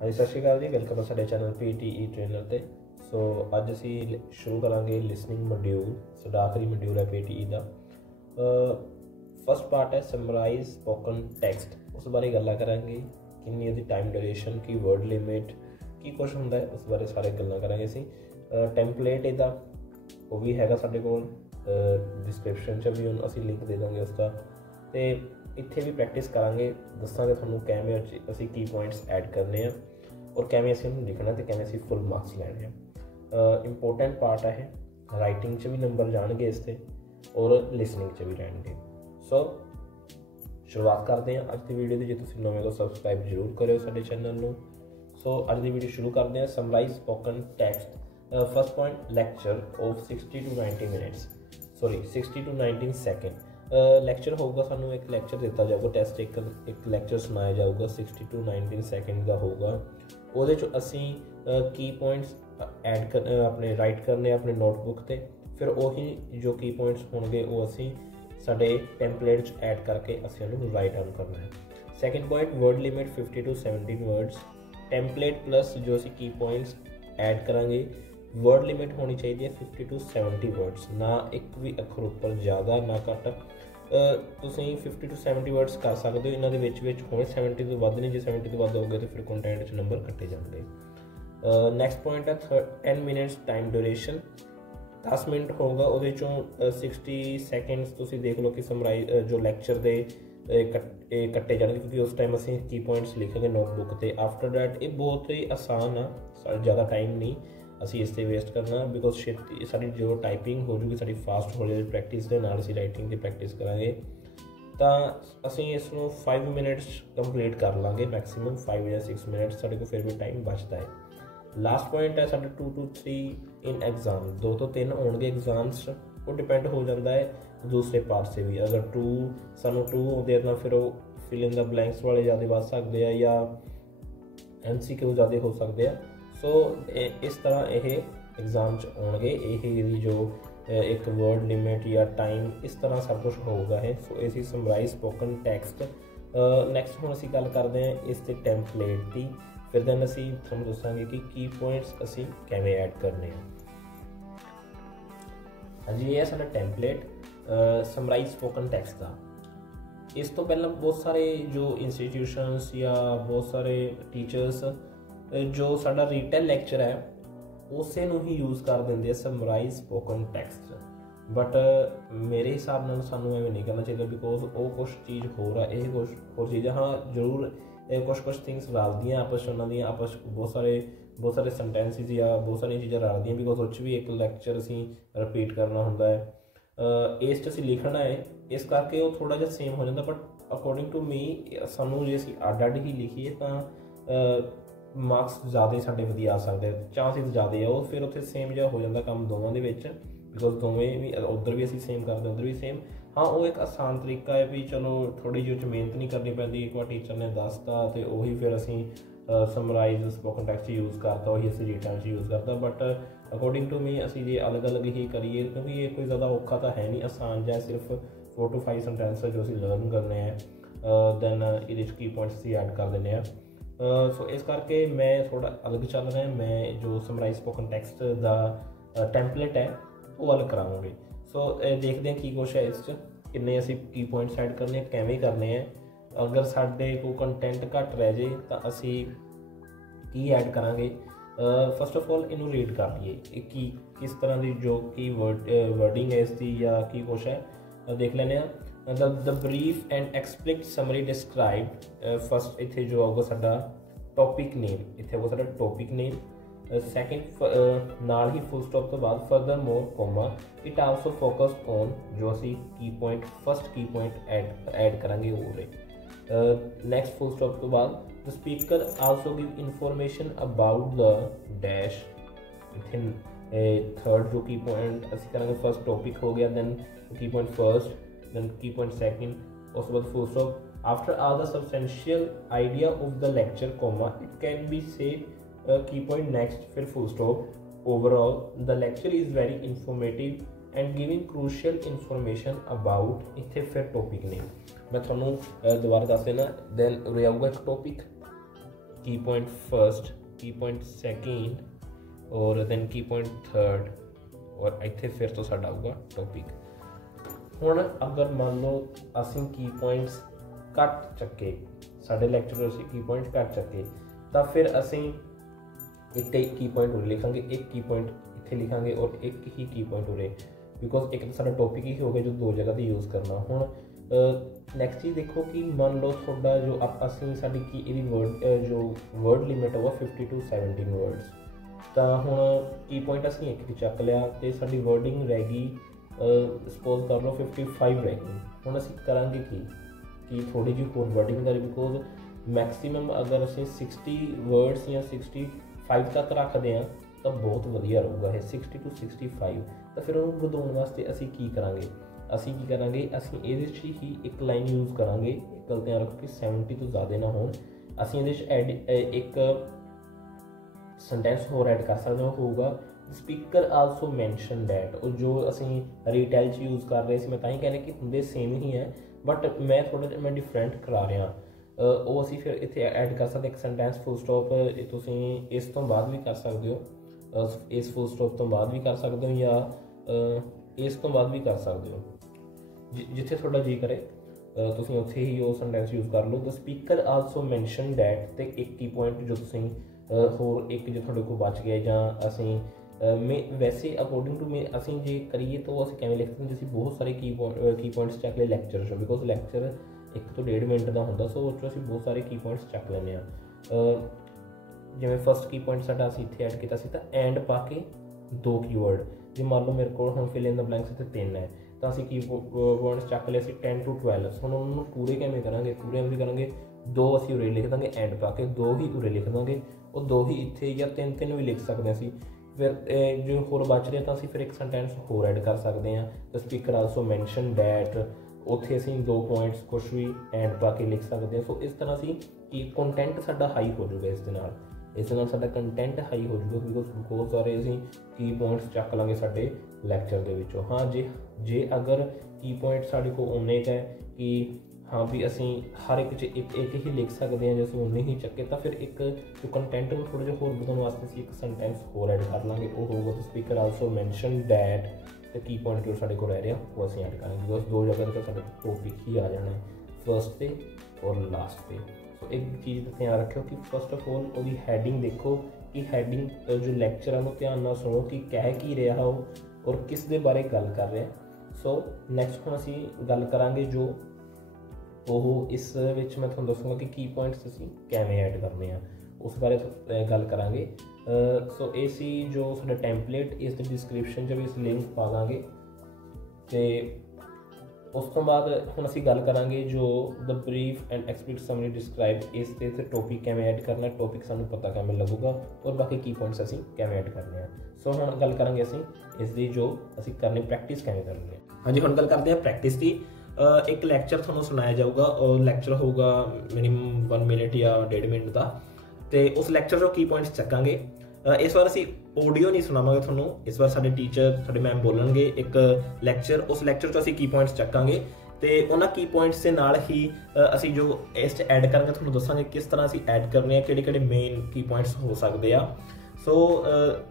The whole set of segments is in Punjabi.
ਹਾਂਜੀ ਸਤਿ ਸ਼੍ਰੀ ਅਕਾਲ ਜੀ, ਵੈਲਕਮ ਹੈ ਸਾਡੇ ਚੈਨਲ PTE ਟ੍ਰੇਨਰ ਤੇ। ਸੋ ਅੱਜ ਅਸੀਂ ਸ਼ੁਰੂ ਕਰਾਂਗੇ ਲਿਸਨਿੰਗ ਮੋਡਿਊਲ। ਸਾਡਾ ਆਖਰੀ ਮੋਡਿਊਲ ਹੈ PTE ਦਾ। ਫਸਟ ਪਾਰਟ ਹੈ ਸਮਰਾਈਜ਼ ਸਪੋਕਨ ਟੈਕਸਟ। ਉਸ ਬਾਰੇ ਗੱਲਾਂ ਕਰਾਂਗੇ, ਕਿੰਨੀ ਉਹਦੀ ਟਾਈਮ ਡਿਊਰੇਸ਼ਨ, ਕੀ ਵਰਡ ਲਿਮਿਟ, ਕੀ ਕੁਛ ਹੁੰਦਾ ਹੈ, ਉਸ ਬਾਰੇ ਸਾਰੇ ਗੱਲਾਂ ਕਰਾਂਗੇ ਅਸੀਂ। ਟੈਂਪਲੇਟ ਇਹਦਾ ਉਹ ਵੀ ਹੈਗਾ ਸਾਡੇ ਕੋਲ, ਡਿਸਕ੍ਰਿਪਸ਼ਨ 'ਚ ਵੀ ਹੁਣ ਅਸੀਂ ਲਿੰਕ ਦੇ ਦਾਂਗੇ ਉਸਦਾ। ਅਤੇ ਇੱਥੇ ਵੀ ਪ੍ਰੈਕਟਿਸ ਕਰਾਂਗੇ, ਦੱਸਾਂਗੇ ਤੁਹਾਨੂੰ ਕਿਵੇਂ ਅਸੀਂ ਕੀ ਪੁਆਇੰਟਸ ਐਡ ਕਰਨੇ ਆ ਔਰ ਕਿਵੇਂ ਅਸੀਂ ਉਹਨੂੰ ਲਿਖਣਾ ਅਤੇ ਕਿਵੇਂ ਅਸੀਂ ਫੁੱਲ ਮਾਰਕਸ ਲੈਣੇ ਆ। ਇੰਪੋਰਟੈਂਟ ਪਾਰਟ ਹੈ ਇਹ। ਰਾਈਟਿੰਗ 'ਚ ਵੀ ਨੰਬਰ ਜਾਣਗੇ ਇਸ 'ਤੇ ਔਰ ਲਿਸਨਿੰਗ 'ਚ ਵੀ ਰਹਿਣਗੇ। ਸੋ ਸ਼ੁਰੂਆਤ ਕਰਦੇ ਹਾਂ ਅੱਜ ਦੀ ਵੀਡੀਓ ਦੀ। ਜੇ ਤੁਸੀਂ ਨਵੇਂ ਤੋਂ ਸਬਸਕ੍ਰਾਈਬ ਜ਼ਰੂਰ ਕਰਿਓ ਸਾਡੇ ਚੈਨਲ ਨੂੰ। ਸੋ ਅੱਜ ਦੀ ਵੀਡੀਓ ਸ਼ੁਰੂ ਕਰਦੇ ਹਾਂ। Summarise spoken text. First point, lecture of 60 to 90 minutes, 60 to 90 second. Lecture ਹੋਊਗਾ, ਸਾਨੂੰ ਇੱਕ ਲੈਕਚਰ ਦਿੱਤਾ ਜਾਊਗਾ, ਟੈਸਟ ਇੱਕ ਲੈਕਚਰ ਸੁਣਾਇਆ ਜਾਊਗਾ 60 to 90 ਸੈਕਿੰਡ ਦਾ ਹੋਊਗਾ। ਉਹਦੇ 'ਚ ਅਸੀਂ ਕੀ ਪੁਆਇੰਟਸ ਐਡ ਆਪਣੇ ਰਾਈਟ ਕਰਨੇ ਆਪਣੇ ਨੋਟਬੁੱਕ 'ਤੇ। ਫਿਰ ਉਹੀ ਜੋ ਕੀ ਪੁਆਇੰਟਸ ਹੋਣਗੇ ਉਹ ਅਸੀਂ ਸਾਡੇ ਟੈਂਪਲੇਟ 'ਚ ਐਡ ਕਰਕੇ ਅਸੀਂ ਉਹਨੂੰ ਰਾਈਟ ਡਾਊਨ ਕਰਨਾ ਹੈ। Second point, word limit 50 to 17 words. Template plus ਜੋ ਅਸੀਂ ਕੀ ਪੁਆਇੰਟਸ ਐਡ ਕਰਾਂਗੇ, ਵਰਡ ਲਿਮਿਟ ਹੋਣੀ ਚਾਹੀਦੀ ਹੈ 50 to 70 ਵਰਡਸ, ਨਾ ਇੱਕ ਵੀ ਅੱਖਰ ਉੱਪਰ ਜ਼ਿਆਦਾ ਨਾ ਘੱਟ। ਤੁਸੀਂ 50 to 70 ਵਰਡਸ ਕਰ ਸਕਦੇ ਹੋ, ਇਹਨਾਂ ਦੇ ਵਿੱਚ ਹੋਵੇ 70 ਤੋਂ ਵੱਧ ਨਹੀਂ। ਜੇ 70 ਤੋਂ ਵੱਧ ਹੋ ਗਏ ਤਾਂ ਫਿਰ ਕੰਟੈਂਟ 'ਚ ਨੰਬਰ ਕੱਟੇ ਜਾਣਗੇ। ਨੈਕਸਟ ਪੁਆਇੰਟ ਹੈ 10 ਮਿੰਟਸ ਟਾਈਮ ਡਿਊਰੇਸ਼ਨ। 10 ਮਿੰਟ ਹੋਊਗਾ, ਉਹਦੇ 'ਚੋਂ 60 ਸੈਕਿੰਡਸ ਤੁਸੀਂ ਦੇਖ ਲਓ ਕਿ ਸਮਰਾਈਜ਼ ਜੋ ਲੈਕਚਰ ਦੇ ਕੱਟੇ ਜਾਣਗੇ, ਕਿਉਂਕਿ ਉਸ ਟਾਈਮ ਅਸੀਂ ਕੀ ਪੁਆਇੰਟਸ ਲਿਖਾਂਗੇ ਨੋਟਬੁੱਕ 'ਤੇ। ਆਫਟਰ ਦੈਟ ਇਹ ਬਹੁਤ ਹੀ ਆਸਾਨ ਆ, ਜ਼ਿਆਦਾ ਟਾਈਮ ਨਹੀਂ ਅਸੀਂ ਇਸ 'ਤੇ ਵੇਸਟ ਕਰਨਾ, ਬਿਕੋਜ਼ ਛੇਤੀ ਸਾਡੀ ਜੋ ਟਾਈਪਿੰਗ ਹੋ ਜੂਗੀ ਸਾਡੀ ਫਾਸਟ ਹੋ ਜਾਏਗੀ। ਪ੍ਰੈਕਟਿਸ ਦੇ ਨਾਲ ਅਸੀਂ ਰਾਈਟਿੰਗ ਦੀ ਪ੍ਰੈਕਟਿਸ ਕਰਾਂਗੇ ਤਾਂ ਅਸੀਂ ਇਸ ਨੂੰ 5 ਮਿੰਟਸ ਕੰਪਲੀਟ ਕਰ ਲਾਂਗੇ, ਮੈਕਸੀਮਮ 5 ਜਾਂ 6 ਮਿੰਟਸ ਸਾਡੇ ਕੋਲ ਫਿਰ ਵੀ ਟਾਈਮ ਬਚਦਾ ਹੈ। ਲਾਸਟ ਪੁਆਇੰਟ ਹੈ ਸਾਡਾ 2 to 3 ਇਨ ਐਗਜ਼ਾਮ। 2 ਤੋਂ 3 ਹੋਣਗੇ ਐਗਜ਼ਾਮਸ 'ਚ, ਉਹ ਡਿਪੈਂਡ ਹੋ ਜਾਂਦਾ ਹੈ ਦੂਸਰੇ ਪਾਰਟ 'ਤੇ ਵੀ। ਅਗਰ ਸਾਨੂੰ 2 ਆਉਂਦੇ ਆ ਤਾਂ ਫਿਰ ਉਹ ਫਿਲ ਇਨ ਦਾ ਬਲੈਂਕਸ ਵਾਲੇ ਜ਼ਿਆਦਾ ਵੱਧ ਸਕਦੇ ਆ ਜਾਂ MCQ ਜ਼ਿਆਦਾ ਹੋ ਸਕਦੇ ਆ। ਸੋ ਇਸ ਤਰ੍ਹਾਂ ਇਹ ਐਗਜ਼ਾਮ 'ਚ ਆਉਣਗੇ। ਇਹ ਇਹਦੀ ਜੋ ਇੱਕ ਵਰਡ ਲਿਮਿਟ ਜਾਂ ਟਾਈਮ, ਇਸ ਤਰ੍ਹਾਂ ਸਭ ਕੁਛ ਹੋਊਗਾ ਇਹ। ਸੋ ਇਹ ਸੀ ਸਮਰਾਈਜ਼ ਸਪੋਕਨ ਟੈਕਸਟ। ਨੈਕਸਟ ਹੁਣ ਅਸੀਂ ਗੱਲ ਕਰਦੇ ਹਾਂ ਇਸ ਦੇ ਟੈਂਪਲੇਟ ਦੀ। ਫਿਰ ਦੈਨ ਅਸੀਂ ਤੁਹਾਨੂੰ ਦੱਸਾਂਗੇ ਕਿ ਕੀ ਪੁਆਇੰਟਸ ਅਸੀਂ ਕਿਵੇਂ ਐਡ ਕਰਨੇ ਆ। ਹਾਂਜੀ, ਇਹ ਹੈ ਸਾਡਾ ਟੈਂਪਲੇਟ ਸਮਰਾਈਜ਼ ਸਪੋਕਨ ਟੈਕਸਟ ਦਾ। ਇਸ ਤੋਂ ਪਹਿਲਾਂ ਬਹੁਤ ਸਾਰੇ ਜੋ ਇੰਸਟੀਟਿਊਸ਼ਨਸ ਜਾਂ ਬਹੁਤ ਸਾਰੇ ਟੀਚਰਸ ਜੋ ਸਾਡਾ ਰੀਟੇਲ ਲੈਕਚਰ ਹੈ ਉਸੇ ਨੂੰ ਹੀ ਯੂਜ਼ ਕਰ ਦਿੰਦੇ ਆ ਸਮਰਾਈਜ਼ ਸਪੋਕਨ ਟੈਕਸਟ। ਬਟ ਮੇਰੇ ਹਿਸਾਬ ਨਾਲ ਸਾਨੂੰ ਐਵੇਂ ਨਹੀਂ ਕਰਨਾ ਚਾਹੀਦਾ, ਬਿਕੋਜ਼ ਉਹ ਕੁਛ ਚੀਜ਼ ਹੋਰ ਆ, ਇਹ ਕੁਛ ਹੋਰ ਚੀਜ਼ ਆ। ਹਾਂ ਜ਼ਰੂਰ ਕੁਛ ਥਿੰਗਸ ਰਲਦੀਆਂ ਆਪਸ 'ਚ, ਉਹਨਾਂ ਦੀਆਂ ਆਪਸ 'ਚ ਬਹੁਤ ਸਾਰੇ ਸੈਂਟੈਂਸਿਸ ਜਾਂ ਬਹੁਤ ਸਾਰੀਆਂ ਚੀਜ਼ਾਂ ਰਲਦੀਆਂ, ਬਿਕੋਜ਼ ਉਹ 'ਚ ਵੀ ਇੱਕ ਲੈਕਚਰ ਅਸੀਂ ਰਿਪੀਟ ਕਰਨਾ ਹੁੰਦਾ ਹੈ। ਇਸ 'ਚ ਅਸੀਂ ਲਿਖਣਾ ਹੈ, ਇਸ ਕਰਕੇ ਉਹ ਥੋੜ੍ਹਾ ਜਿਹਾ ਸੇਮ ਹੋ ਜਾਂਦਾ। ਬਟ ਅਕੋਰਡਿੰਗ ਟੂ ਮੀ ਸਾਨੂੰ ਜੇ ਅਸੀਂ ਅੱਡ ਹੀ ਲਿਖੀਏ ਤਾਂ ਮਾਰਕਸ ਜ਼ਿਆਦਾ ਸਾਡੇ ਵਧੀਆ ਆ ਸਕਦੇ, ਚਾਂਸਿਸ ਜ਼ਿਆਦਾ ਆ। ਉਹ ਫਿਰ ਉੱਥੇ ਸੇਮ ਜਿਹਾ ਹੋ ਜਾਂਦਾ ਕੰਮ ਦੋਵਾਂ ਦੇ ਵਿੱਚ, ਬਿਕੋਜ਼ ਦੋਵੇਂ ਵੀ ਉੱਧਰ ਵੀ ਅਸੀਂ ਸੇਮ ਕਰਦੇ, ਉੱਧਰ ਵੀ ਸੇਮ। ਹਾਂ ਉਹ ਇੱਕ ਆਸਾਨ ਤਰੀਕਾ ਹੈ ਵੀ ਚਲੋ ਥੋੜ੍ਹੀ ਜਿਹੀ ਉਹ 'ਚ ਮਿਹਨਤ ਨਹੀਂ ਕਰਨੀ ਪੈਂਦੀ। ਇੱਕ ਵਾਰ ਟੀਚਰ ਨੇ ਦੱਸਤਾ ਅਤੇ ਉਹੀ ਫਿਰ ਅਸੀਂ ਸਮਰਾਈਜ਼ ਸਪੋਕਨ ਟੈਕਸਟ ਯੂਜ਼ ਕਰਤਾ, ਉਹੀ ਅਸੀਂ ਰੀਟਨ 'ਚ ਯੂਜ਼ ਕਰਤਾ। ਬਟ ਅਕੋਰਡਿੰਗ ਟੂ ਮੀ ਅਸੀਂ ਜੇ ਅਲੱਗ ਅਲੱਗ ਹੀ ਕਰੀਏ, ਕਿਉਂਕਿ ਇਹ ਕੋਈ ਜ਼ਿਆਦਾ ਔਖਾ ਤਾਂ ਹੈ ਨਹੀਂ, ਆਸਾਨ ਜਿਹਾ ਸਿਰਫ 4 to 5 ਸੈਂਟੈਂਸ ਜੋ ਅਸੀਂ ਲਰਨ ਕਰਨੇ ਹੈ। ਦੈਨ ਇਹਦੇ 'ਚ ਕੀ ਪੁਆਇੰਟਸ ਅਸੀਂ ਐਡ ਕਰ ਦਿੰਦੇ ਹਾਂ। ਸੋ ਇਸ ਕਰਕੇ ਮੈਂ ਥੋੜ੍ਹਾ ਅਲੱਗ ਚੱਲ ਰਿਹਾ। ਮੈਂ ਜੋ ਸਮਰਾਈਜ਼ ਸਪੋਕਨ ਟੈਕਸਟ ਦਾ ਟੈਂਪਲੇਟ ਹੈ ਉਹ ਅਲੱਗ ਕਰਾਵਾਂਗੇ। ਸੋ ਦੇਖਦੇ ਹਾਂ ਕੀ ਕੁਛ ਹੈ ਇਸ 'ਚ, ਕਿੰਨੇ ਅਸੀਂ ਕੀ ਪੁਆਇੰਟਸ ਐਡ ਕਰਨੇ, ਕਿਵੇਂ ਕਰਨੇ ਹੈ। ਅਗਰ ਸਾਡੇ ਕੋਲ ਕੰਟੈਂਟ ਘੱਟ ਰਹਿ ਜੇ ਤਾਂ ਅਸੀਂ ਕੀ ਐਡ ਕਰਾਂਗੇ। ਫਸਟ ਆਫ ਆਲ ਇਹਨੂੰ ਰੀਡ ਕਰ ਲਈਏ, ਇਹ ਕਿਸ ਤਰ੍ਹਾਂ ਦੀ ਜੋ ਕੀ ਵਰਡਿੰਗ ਹੈ ਇਸ ਦੀ ਜਾਂ ਕੀ ਕੁਛ ਹੈ, ਦੇਖ ਲੈਂਦੇ ਹਾਂ। the brief and explicit summary described, first ਇੱਥੇ ਜੋ ਆਊਗਾ ਸਾਡਾ ਟੌਪਿਕ ਨੇਮ, ਇੱਥੇ ਆਊਗਾ ਸਾਡਾ ਟੌਪਿਕ ਨੇਮ। ਸੈਕਿੰਡ ਨਾਲ ਹੀ ਫੁੱਲ ਸਟਾਪ ਤੋਂ ਬਾਅਦ further more comma, it also focused on, ਜੋ ਅਸੀਂ ਕੀ ਪੁਆਇੰਟ ਫਸਟ ਕੀ ਪੁਆਇੰਟ ਐਡ ਕਰਾਂਗੇ ਉਹਦੇ। ਨੈਕਸਟ ਫੁੱਲ ਸਟਾਪ ਤੋਂ ਬਾਅਦ the speaker also give information about the dash। ਇੱਥੇ ਥਰਡ ਜੋ ਕੀ ਪੁਆਇੰਟ ਅਸੀਂ ਕਰਾਂਗੇ, ਫਸਟ ਟੌਪਿਕ ਹੋ ਗਿਆ, then key point first, then key point second, ਉਸ ਤੋਂ ਬਾਅਦ full stop. After all the substantial idea of the lecture comma, it can be said key point next, फिर full stop. Overall the lecture is very informative and giving crucial information about, ਇੱਥੇ ਫਿਰ topic name ਮੈਂ ਤੁਹਾਨੂੰ ਦੁਬਾਰਾ ਦੱਸ ਦੇਣਾ। then ਉਰੇ ਆਊਗਾ ਇੱਕ topic, की पॉइंट फर्स्ट, की पॉइंट सैकेंड और दैन की पॉइंट थर्ड और इत्थे फिर तो साडा आऊगा टॉपिक। हुण अगर मान लो असीं की पॉइंट्स घट चक्के, साडे लैक्चर असीं की पॉइंट घट चक्के, तो फिर असीं एक की पॉइंट उरे लिखांगे, एक की पॉइंट इत्थे लिखांगे और एक ही की पॉइंट उरे, बिकॉज एक तो साडा टॉपिक ही हो गया जो दो जगह ते यूज़ करना। हुण नैक्सट चीज़ देखो कि मान लो थोड़ा जो असीं साडी की इहदी वर्ड जो वर्ड लिमिट है 50 to 17 वर्ड्स, तो हुण की पॉइंट असीं एक चक लिया तो साडी वर्डिंग रह गई सपोज कर लो 55 रह गई। हुण असीं करांगे कि थोड़ी जी होर वर्डिंग करें, बिकॉज मैक्सीमम अगर असीं 60 वर्ड्स या 65 तक रखते हैं तो बहुत वधिया रहूगा है 60 to 65। तो फिर उन्होंने ਵਧਾਉਣ वास्ते असीं की करांगे, असीं इहदे च ही एक लाइन यूज़ करांगे। एक गल ध्यान रखो कि 70 तो ज़्यादा ना होण। असीं इहदे च एक सेंटेंस होर ऐड कर सकते हो, होगा स्पीकर आल्सो मैंशन डैट। और जो असीं रीटेल च यूज़ कर रहे सी, मैं तां ही कहना कि हुंदे सेम ही है, बट मैं थोड़ा जिहा मैं डिफरेंट करा रहा। ਉਹ ਅਸੀਂ ਫਿਰ ਇੱਥੇ ਐਡ ਕਰ ਸਕਦੇ ਇੱਕ ਸੈਂਟੈਂਸ ਫੁੱਲ ਸਟਾਪ ਤੁਸੀਂ ਇਸ ਤੋਂ ਬਾਅਦ ਵੀ ਕਰ ਸਕਦੇ ਹੋ, ਇਸ ਫੁੱਲ ਸਟਾਪ ਤੋਂ ਬਾਅਦ ਵੀ ਕਰ ਸਕਦੇ ਹੋ ਜਾਂ ਇਸ ਤੋਂ ਬਾਅਦ ਵੀ ਕਰ ਸਕਦੇ ਹੋ, ਜਿੱਥੇ ਤੁਹਾਡਾ ਜੀ ਕਰੇ ਤੁਸੀਂ ਉੱਥੇ ਹੀ ਉਹ ਸੈਂਟੈਂਸ ਯੂਜ਼ ਕਰ ਲਓ। ਦ ਸਪੀਕਰ ਆਲਸੋ ਮੈਂਸ਼ਨ ਡੈਟ ਤੇ ਇੱਕ ਕੀ ਪੁਆਇੰਟ ਜੋ ਤੁਸੀਂ ਹੋਰ ਇੱਕ ਜੋ ਤੁਹਾਡੇ ਕੋਲ ਬਚ ਗਿਆ ਜਾਂ ਅਸੀਂ ਮੈਂ ਵੈਸੇ ਅਕੋਰਡਿੰਗ ਟੂ ਮੈਂ ਅਸੀਂ ਜੇ ਕਰੀਏ ਤਾਂ ਅਸੀਂ ਕਿਵੇਂ ਲਿਖ ਸਕਦੇ, ਅਸੀਂ ਬਹੁਤ ਸਾਰੇ ਕੀ ਪੁਆਇੰਟਸ ਚੱਕ ਲਏ ਲੈਕਚਰ 'ਚੋਂ, ਬਿਕੋਜ਼ ਲੈਕਚਰ 1 ਤੋਂ 1.5 ਮਿੰਟ ਦਾ ਹੁੰਦਾ, ਸੋ ਉਹ 'ਚੋਂ ਅਸੀਂ ਬਹੁਤ ਸਾਰੇ ਕੀ ਪੁਆਇੰਟਸ ਚੱਕ ਲੈਂਦੇ ਹਾਂ। ਜਿਵੇਂ ਫਸਟ ਕੀ ਪੁਆਇੰਟ ਸਾਡਾ ਅਸੀਂ ਇੱਥੇ ਐਡ ਕੀਤਾ ਸੀ ਤਾਂ ਐਂਡ ਪਾ ਕੇ 2 ਕੀਵਰਡ, ਜੇ ਮੰਨ ਲਓ ਮੇਰੇ ਕੋਲ ਹੁਣ ਫਿਲ ਇਨ ਦਾ ਬਲੈਂਕਸ ਇੱਥੇ 3 ਹੈ ਤਾਂ ਅਸੀਂ ਕੀ ਪੁਆਇੰਟਸ ਚੱਕ ਲਏ ਅਸੀਂ 10 to 12। ਹੁਣ ਉਹਨਾਂ ਨੂੰ ਪੂਰੇ ਕਿਵੇਂ ਕਰਾਂਗੇ, ਪੂਰੇ ਅਸੀਂ ਕਰਾਂਗੇ 2 ਅਸੀਂ ਉਰੇ ਲਿਖ ਦਾਂਗੇ ਐਂਡ ਪਾ ਕੇ, 2 ਹੀ ਉਰੇ ਲਿਖ ਦਾਂਗੇ, ਉਹ 2 ਹੀ ਇੱਥੇ ਜਾਂ 3 ਵੀ ਲਿਖ ਸਕਦੇ ਅਸੀਂ। ਫਿਰ ਜੋ ਹੋਰ ਬਚ ਰਿਹਾ ਤਾਂ ਅਸੀਂ ਫਿਰ ਇੱਕ ਸੈਂਟੈਂਸ ਹੋਰ ਐਡ ਕਰ ਸਕਦੇ ਹਾਂ, ਦ ਸਪੀਕਰ ਆਲਸੋ ਮੈਂਸ਼ਨ ਡੈਟ, ਉੱਥੇ ਅਸੀਂ 2 ਪੁਆਇੰਟਸ ਕੁਛ ਵੀ ਐਂਡ ਪਾ ਕੇ ਲਿਖ ਸਕਦੇ ਹਾਂ। ਸੋ ਇਸ ਤਰ੍ਹਾਂ ਅਸੀਂ ਕਿ ਕੰਟੈਂਟ ਸਾਡਾ ਹਾਈ ਹੋ ਜਾਊਗਾ, ਇਸ ਦੇ ਨਾਲ ਸਾਡਾ ਕੰਟੈਂਟ ਹਾਈ ਹੋ ਜਾਊਗਾ, ਬਿਕੋਜ਼ ਬਹੁਤ ਸਾਰੇ ਅਸੀਂ ਕੀ ਪੁਆਇੰਟਸ ਚੱਕ ਲਾਂਗੇ ਸਾਡੇ ਲੈਕਚਰ ਦੇ ਵਿੱਚੋਂ। ਹਾਂ ਜੇ ਅਗਰ ਕੀ ਪੁਆਇੰਟ ਸਾਡੇ ਕੋਲ ਉਨੇ ਕੁ ਹੈ ਕਿ ਹਾਂ ਵੀ ਅਸੀਂ ਹਰ ਇੱਕ 'ਚ ਇੱਕ ਹੀ ਲਿਖ ਸਕਦੇ ਹਾਂ, ਜੇ ਅਸੀਂ ਉਨੇ ਹੀ ਚੱਕੇ ਤਾਂ ਫਿਰ ਇੱਕ ਜੋ ਕੰਟੈਂਟ ਨੂੰ ਥੋੜ੍ਹਾ ਜਿਹਾ ਹੋਰ ਵਧਾਉਣ ਵਾਸਤੇ ਅਸੀਂ ਇੱਕ ਸੈਂਟੈਂਸ ਹੋਰ ਐਡ ਕਰ ਲਾਂਗੇ, ਉਹ ਹੋਊਗਾ ਦ ਸਪੀਕਰ ਆਲਸੋ ਮੈਂਸ਼ਨ ਡੈਟ ਤੇ ਕੀ ਪੁਆਇੰਟ ਜੋ ਸਾਡੇ ਕੋਲ ਰਹਿ ਰਿਹਾ ਉਹ ਅਸੀਂ ਐਡ ਕਰਾਂਗੇ, ਬਿਕੋਜ਼ 2 ਜਗ੍ਹਾ 'ਤੇ ਸਾਡੇ ਟੋਪਿਕ ਹੀ ਆ ਜਾਣਾ ਫਸਟ 'ਤੇ ਔਰ ਲਾਸਟ 'ਤੇ। ਸੋ ਇੱਕ ਚੀਜ਼ ਦਾ ਧਿਆਨ ਰੱਖਿਓ ਕਿ ਫਸਟ ਆਫ ਆਲ ਉਹਦੀ ਹੈਡਿੰਗ ਦੇਖੋ ਕਿ ਹੈਡਿੰਗ ਜੋ ਲੈਕਚਰ ਆ ਨੂੰ ਧਿਆਨ ਨਾਲ ਸੁਣੋ ਕਿ ਕਹਿ ਕੀ ਰਿਹਾ ਉਹ ਔਰ ਕਿਸ ਦੇ ਬਾਰੇ ਗੱਲ ਕਰ ਰਿਹਾ। ਸੋ ਨੈਕਸਟ ਹੁਣ ਅਸੀਂ ਗੱਲ ਕਰਾਂਗੇ ਜੋ ਉਹ ਇਸ ਵਿੱਚ ਮੈਂ ਤੁਹਾਨੂੰ ਦੱਸੂੰਗਾ ਕਿ ਕੀ ਪੁਆਇੰਟਸ ਅਸੀਂ ਕਿਵੇਂ ਐਡ ਕਰਨੇ ਆ, ਉਸ ਬਾਰੇ ਗੱਲ ਕਰਾਂਗੇ। ਸੋ ਇਹ ਸੀ ਜੋ ਸਾਡਾ ਟੈਂਪਲੇਟ, ਇਸ ਦੇ ਡਿਸਕ੍ਰਿਪਸ਼ਨ 'ਚ ਵੀ ਇਸ ਲਿੰਕ ਪਾ ਦਾਂਗੇ। ਅਤੇ ਉਸ ਤੋਂ ਬਾਅਦ ਹੁਣ ਅਸੀਂ ਗੱਲ ਕਰਾਂਗੇ ਜੋ the brief and explicit summary describe, ਇਸ 'ਤੇ ਟੋਪਿਕ ਕਿਵੇਂ ਐਡ ਕਰਨਾ, ਟੋਪਿਕ ਸਾਨੂੰ ਪਤਾ ਕਿਵੇਂ ਲੱਗੂਗਾ ਔਰ ਬਾਕੀ ਕੀ ਪੁਆਇੰਟਸ ਅਸੀਂ ਕਿਵੇਂ ਐਡ ਕਰਨੇ ਆ। ਸੋ ਹੁਣ ਗੱਲ ਕਰਾਂਗੇ ਅਸੀਂ ਇਸ ਦੀ ਜੋ ਅਸੀਂ ਕਰਨੀ ਪ੍ਰੈਕਟਿਸ ਕਿਵੇਂ ਕਰਨੀ ਹੈ। ਹਾਂਜੀ, ਹੁਣ ਗੱਲ ਕਰਦੇ ਹਾਂ ਪ੍ਰੈਕਟਿਸ ਦੀ। ਇੱਕ ਲੈਕਚਰ ਤੁਹਾਨੂੰ ਸੁਣਾਇਆ ਜਾਊਗਾ, ਲੈਕਚਰ ਹੋਊਗਾ ਮਿਨੀਮਮ 1 ਮਿੰਟ ਜਾਂ 1.5 ਮਿੰਟ ਦਾ, ਅਤੇ ਉਸ ਲੈਕਚਰ 'ਚੋਂ ਕੀ ਪੁਆਇੰਟਸ ਚੱਕਾਂਗੇ। ਇਸ ਵਾਰ ਅਸੀਂ ਆਡੀਓ ਨਹੀਂ ਸੁਣਾਵਾਂਗੇ ਤੁਹਾਨੂੰ, ਇਸ ਵਾਰ ਸਾਡੇ ਟੀਚਰ ਸਾਡੇ ਮੈਮ ਬੋਲਣਗੇ ਇੱਕ ਲੈਕਚਰ, ਉਸ ਲੈਕਚਰ 'ਚ ਅਸੀਂ ਕੀ ਪੁਆਇੰਟਸ ਚੱਕਾਂਗੇ ਅਤੇ ਉਹਨਾਂ ਕੀ ਪੁਆਇੰਟਸ ਦੇ ਨਾਲ ਹੀ ਅਸੀਂ ਜੋ ਇਸ 'ਚ ਐਡ ਕਰਾਂਗੇ ਤੁਹਾਨੂੰ ਦੱਸਾਂਗੇ ਕਿਸ ਤਰ੍ਹਾਂ ਅਸੀਂ ਐਡ ਕਰਨੇ ਆ, ਕਿਹੜੇ ਮੇਨ ਕੀ ਪੁਆਇੰਟਸ ਹੋ ਸਕਦੇ ਆ। ਸੋ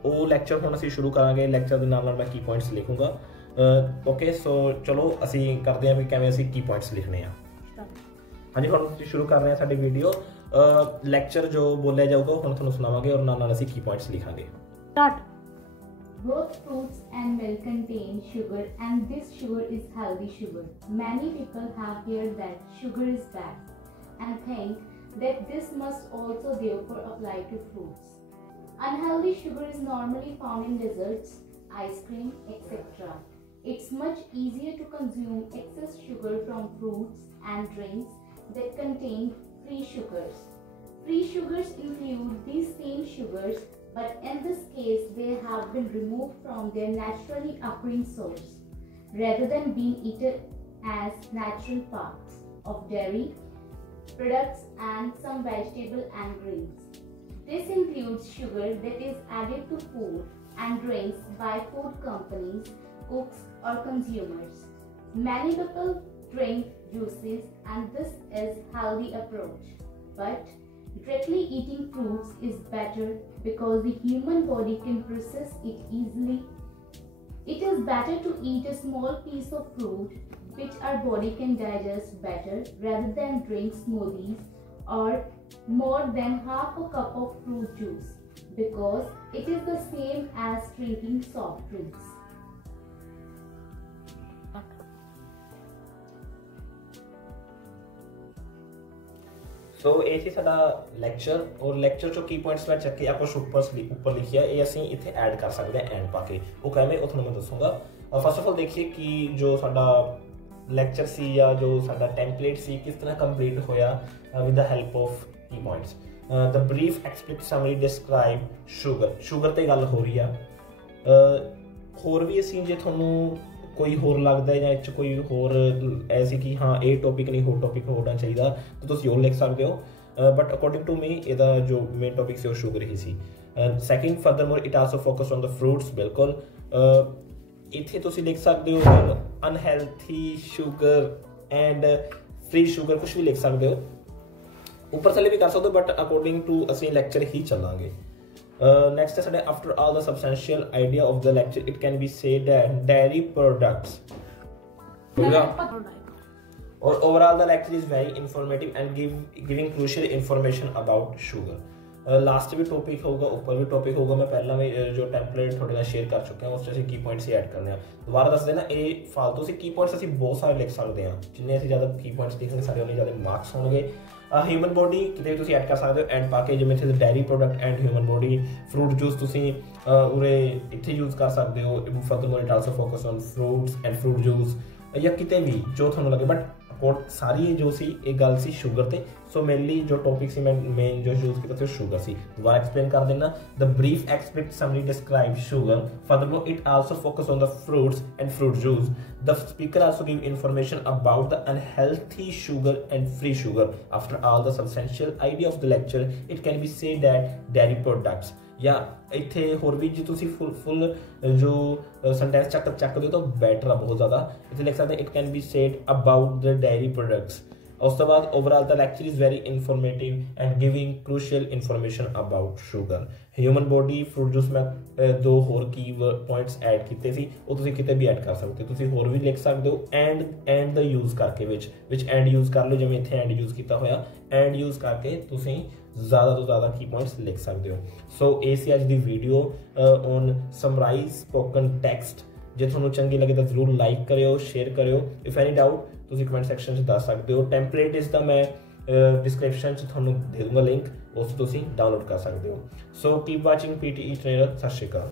ਉਹ ਲੈਕਚਰ ਹੁਣ ਅਸੀਂ ਸ਼ੁਰੂ ਕਰਾਂਗੇ, ਲੈਕਚਰ ਦੇ ਨਾਲ ਮੈਂ ਕੀ ਪੁਆਇੰਟਸ ਲਿਖੂੰਗਾ। ਓਕੇ, ਸੋ ਚਲੋ ਅਸੀਂ ਕਰਦੇ ਹਾਂ ਵੀ ਕਿਵੇਂ ਅਸੀਂ ਕੀ ਪੁਆਇੰਟਸ ਲਿਖਣੇ ਆ। ਹਾਂਜੀ, ਹੁਣ ਅਸੀਂ ਸ਼ੁਰੂ ਕਰ ਰਹੇ ਹਾਂ ਸਾਡੀ ਵੀਡੀਓ। ਲੈਕਚਰ ਜੋ ਬੋਲਿਆ ਜਾਊਗਾ ਹੁਣ ਤੁਹਾਨੂੰ ਸੁਣਾਵਾਂਗੇ ਔਰ ਨਾਲ ਅਸੀਂ ਕੀ ਪੁਆਇੰਟਸ ਲਿਖਾਂਗੇ। Both fruits and milk contain sugar, and this sugar is healthy sugar. Many people have heard that sugar is bad and think that this must also therefore apply to fruits. Unhealthy sugar is normally found in desserts, ice cream, etc. It's much easier to consume excess sugar from fruits and drinks that contain free sugars. Free sugars include these same sugars, but in this case they have been removed from their naturally occurring source rather than being eaten as natural parts of dairy products and some vegetable and grains. This includes sugar that is added to food and drinks by food companies, cooks or consumers. Many people drink juices and this is healthy approach, but Directly eating fruits is better because the human body can process it easily. It is better to eat a small piece of fruit which our body can digest better rather than drink smoothies or more than half a cup of fruit juice because it is the same as drinking soft drinks. सो ये सी साडा लैक्चर और लैक्चर चो की पॉइंट्स मैं चक्के या कुछ ऊपर लिखिया ये असीं इत्थे ऐड कर सकते हैं एंड पाके वो किवें वो तुहानूं मैं दसूंगा। फर्स्ट ऑफ ऑल देखिए कि जो साडा लैक्चर सी या जो साडा टेम्पलेट सी किस तरह कंप्लीट होया विद द हेल्प ऑफ की points. The brief explicit summary describe sugar ते गल हो रही है। होर भी असीं जे तुहानूं कोई होर लगता है या कोई होर ऐसी कि हाँ ये टॉपिक नहीं होर टॉपिक होना चाहिए तो तुसीं वो लिख सकते हो बट अकॉर्डिंग टू मी इहदा जो मेन टॉपिक सी वो शुगर ही सी। Second furthermore it also focus on the fruits बिल्कुल इत्थे तुसीं लिख सकते हो unhealthy sugar and free sugar कुछ भी लिख सकते हो ऊपर थले भी कर सकते हो बट अकॉर्डिंग टू असीं लैक्चर ही चलांगे। Next is after all the substantial idea of the lecture, it can be said that dairy products or overall the lecture is very informative and giving crucial information about sugar. Last भी टॉपिक होगा ऊपर भी टॉपिक होगा मैं पहला भी जो टेम्पलेट थोड़े ना शेयर कर चुके हैं उससे की पॉइंट्स ही ऐड करने हैं दोबारा दस देना ये फालतू से की पॉइंट्स ਅਸੀਂ बहुत सारे लिख सकते हैं जिन्ने ਅਸੀਂ ज़्यादा की पॉइंट्स लिखेंगे सारे उन्ने ज़्यादा मार्क्स होंगे। ह्यूमन बॉडी कितने तुसी ऐड कर सकते हो एंड पाके जिवें इत्थे dairy product and human body fruit juice तुसी उरे इत्थे यूज कर सकते हो। Furthermore it also focus on fruits and fruit juice या किते भी जो तुहानूं लगे बट सारी जो सी एक गल सी शुगर ते सो मेनली जो टॉपिक सी मैं मेन जो यूज किया शुगर सी दोबारा एक्सप्लेन कर देना। The brief explicit summary describe sugar furthermore it also focus on the fruits and fruit juice. The speaker also give information about the unhealthy sugar and free sugar. After all the substantial idea of the lecture it can be said that dairy products या इत्थे होर भी जो तुसी फुल जो सेंटेंस चक दो तो बैटर बहुत ज़्यादा इत्थे लिख सकते it can be said about the dairy products. उस तो बाद overall the lecture is very informative and giving crucial information about sugar. Human body fruit juice में दो होर की पॉइंट्स ऐड किए सी वो तुसी किते भी ऐड कर सकते हो तुसी होर भी लिख सकते हो एंड द यूज करके विच एंड यूज कर लो जिवें इत्थे एंड यूज किया होया एंड यूज करके तुसी ज़्यादा तो ज़्यादा की पॉइंट्स लिख सकते हो। सो ये सी अज दी video on summarise spoken text जे तुहानूं चंगी लगे तो जरूर लाइक करियो शेयर करियो। इफ एनी डाउट तुसीं कमेंट सैक्शन च दस सकते हो। टैंपलेट इसका मैं डिस्क्रिप्शन च तुहानूं दे दूंगा लिंक उस तुसीं डाउनलोड कर सकते हो। So keep watching PTE trainer. सत श्री अकाल।